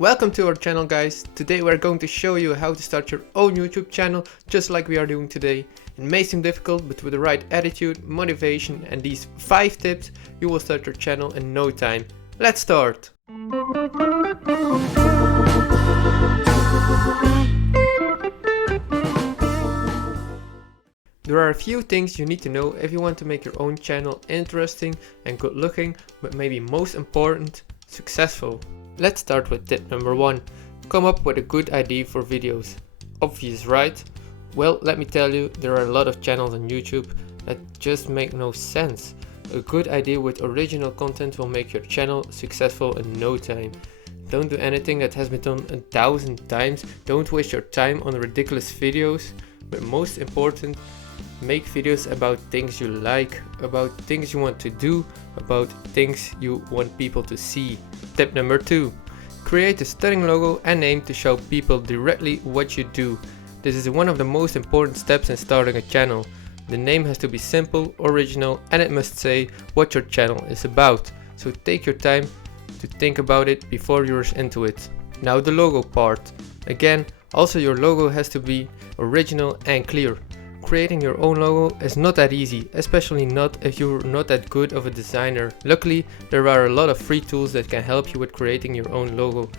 Welcome to our channel, guys. Today we're going to show you how to start your own YouTube channel just like we are doing today. It may seem difficult, but with the right attitude, motivation and these 5 tips, you will start your channel in no time. Let's start! There are a few things you need to know if you want to make your own channel interesting and good looking, but maybe most important, successful. Let's start with tip number 1. Come up with a good idea for videos. Obvious, right? Well, let me tell you, there are a lot of channels on YouTube that just make no sense. A good idea with original content will make your channel successful in no time. Don't do anything that has been done 1,000 times. Don't waste your time on ridiculous videos. But most important, make videos about things you like, about things you want to do, about things you want people to see. Tip number 2. Create a stunning logo and name to show people directly what you do. This is one of the most important steps in starting a channel. The name has to be simple, original, and it must say what your channel is about. So take your time to think about it before you rush into it. Now the logo part. Again, also your logo has to be original and clear. Creating your own logo is not that easy, especially not if you're not that good of a designer. Luckily, there are a lot of free tools that can help you with creating your own logo.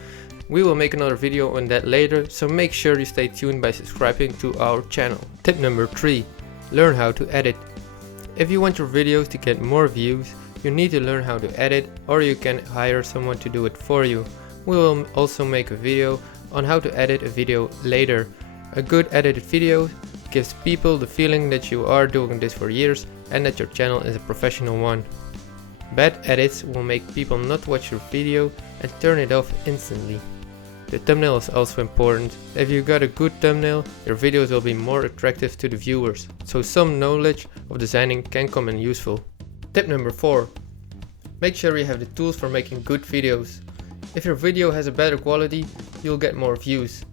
We will make another video on that later, so make sure you stay tuned by subscribing to our channel. Tip number 3. Learn how to edit. If you want your videos to get more views, you need to learn how to edit, or you can hire someone to do it for you. We will also make a video on how to edit a video later. A good edited video gives people the feeling that you are doing this for years and that your channel is a professional one. Bad edits will make people not watch your video and turn it off instantly. The thumbnail is also important. If you got a good thumbnail, your videos will be more attractive to the viewers, so some knowledge of designing can come in useful. Tip number 4. Make sure you have the tools for making good videos. If your video has a better quality, you'll get more views.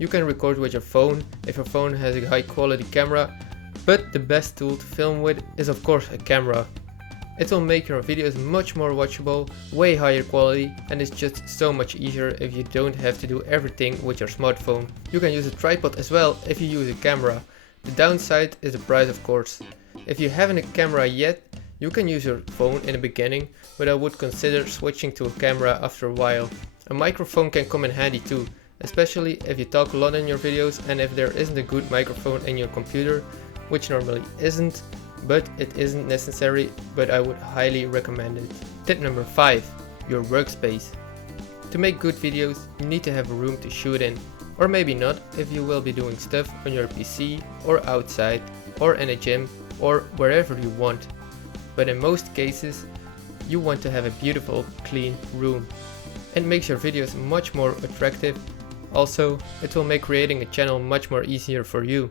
You can record with your phone if your phone has a high quality camera, but the best tool to film with is of course a camera. It will make your videos much more watchable, way higher quality, and it's just so much easier if you don't have to do everything with your smartphone. You can use a tripod as well if you use a camera. The downside is the price, of course. If you haven't a camera yet, you can use your phone in the beginning, but I would consider switching to a camera after a while. A microphone can come in handy too, especially if you talk a lot in your videos and if there isn't a good microphone in your computer, which normally isn't, but it isn't necessary, but I would highly recommend it. Tip number 5. Your workspace. To make good videos, you need to have a room to shoot in, or maybe not if you will be doing stuff on your PC or outside or in a gym or wherever you want. But in most cases, you want to have a beautiful, clean room. It makes your videos much more attractive. Also, it will make creating a channel much more easier for you.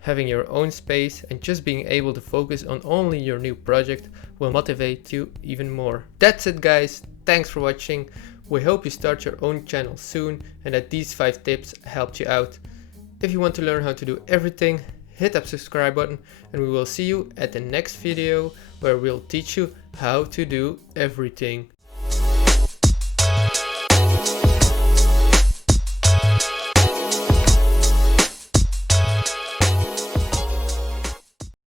Having your own space and just being able to focus on only your new project will motivate you even more. That's it, guys. Thanks for watching. We hope you start your own channel soon and that these 5 tips helped you out. If you want to learn how to do everything, hit that subscribe button and we will see you at the next video where we'll teach you how to do everything.